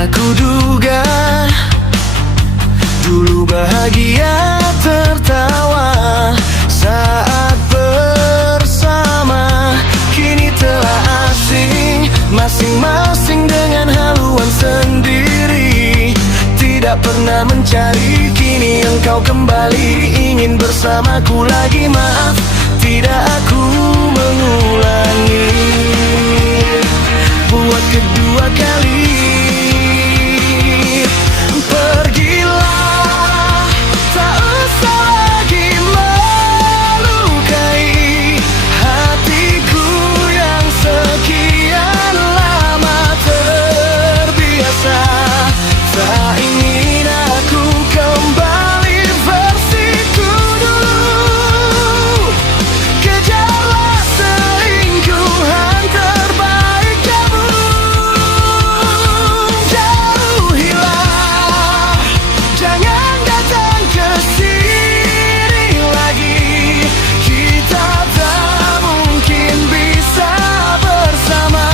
Tidak kuduga dulu bahagia tertawa saat bersama, kini telah asing masing-masing dengan haluan sendiri. Tidak pernah mencari, kini engkau kembali ingin bersamaku lagi. Maaf, tidak aku mengulangi buat kedua kali. Pergilah, tak usah lagi melukai hatiku yang sekian lama terbiasa. Tak ingin aku kembali versiku dulu. Kejarlah selingkuhan terbaik kamu. Jauhilah, jangan datang ke sini lagi. Kita tak mungkin bisa bersama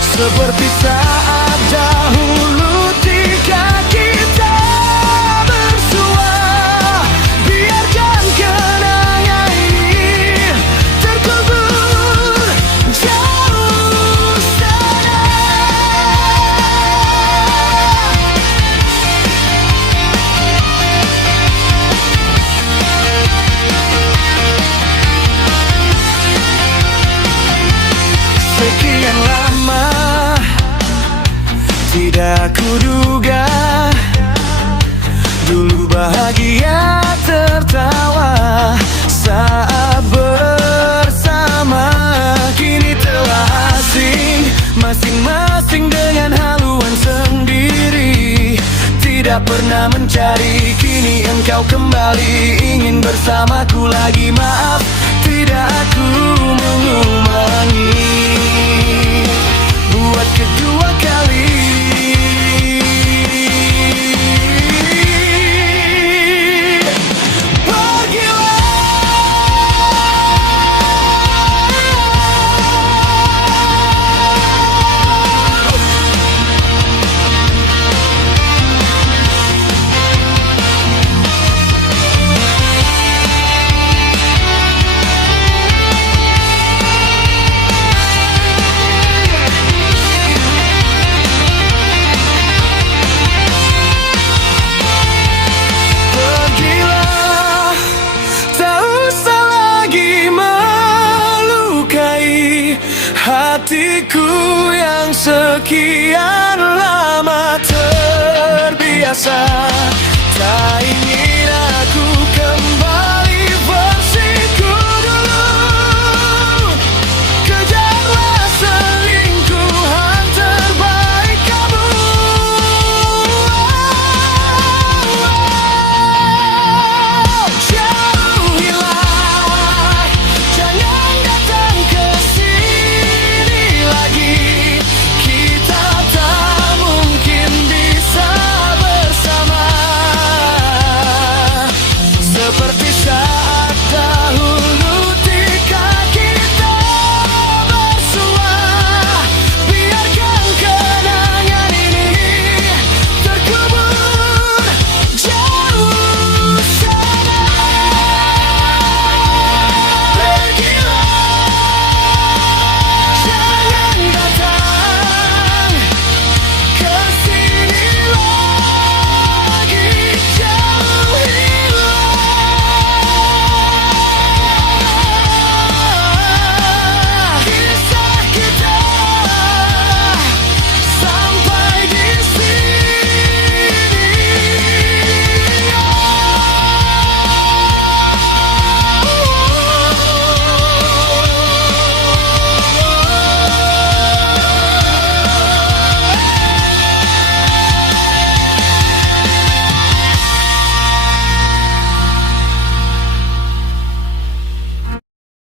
seperti saat dahulu ketika kita bersua. Biarkan kenangan ini terkubur jauh sana. Sekian lama tidak kuduga dulu bahagia tertawa saat bersama, kini telah asing masing-masing dengan haluan sendiri. Tidak pernah mencari, kini engkau kembali ingin bersamaku lagi. Maaf, tidak aku mengulangi buat kedua kali. Hatiku yang sekian lama terbiasa. Tak ingin aku